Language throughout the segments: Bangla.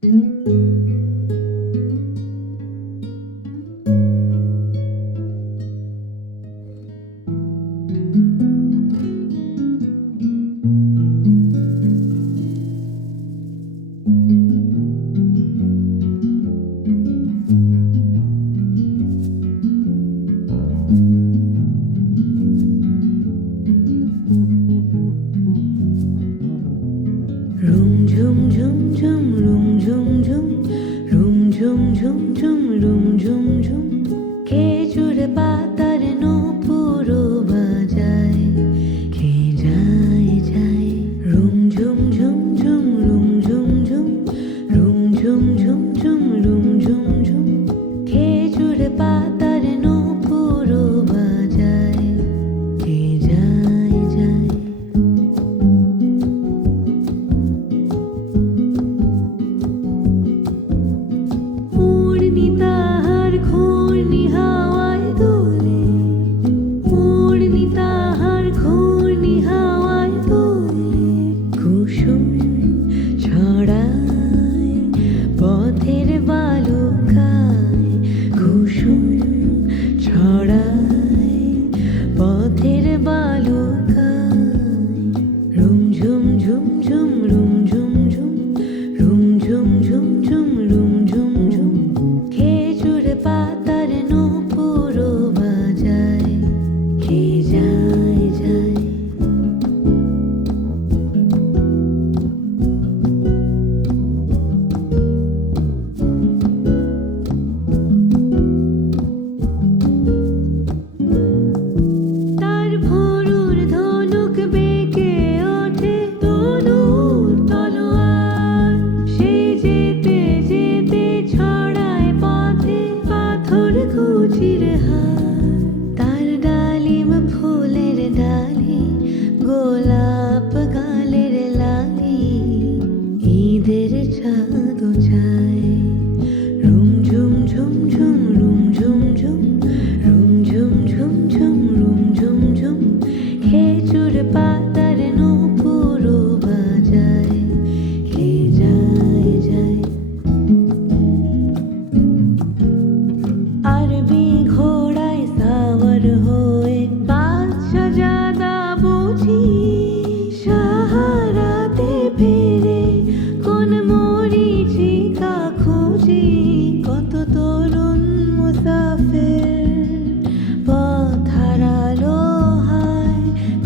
Rung rung rung rung ঝুম ঝুম রুম ঝুম ঝুম ঝুম রুম ঝুম ঝুম খেজুর পাতার নপুরো বাজায় খে যায় যায় রুম ঝুম ঝুম ঝুম রুম ঝুম ঝুম রুম ঝুম ঝুম ঝুম রুম ঝুম ঝুম খেজুর পাতার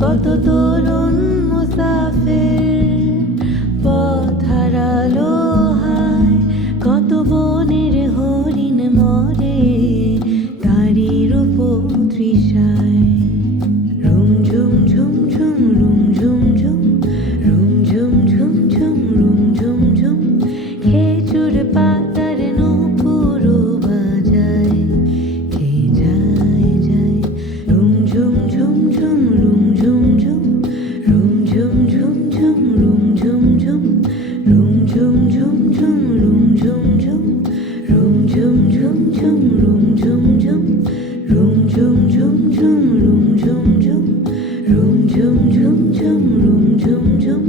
কত তরুণ মুসাফির পথ হারালো হায় কত বনের হরিণ মরে তারি রূপ তৃষায় রুম ঝুম ঝুম ঝুম রুম ঝুম ঝুম, খেজুর পাতা ঝুম ঝুম ঝুম রুম ঝুম ঝুম রুম ঝুম ঝুম ঝুম রুম ঝুম ঝুম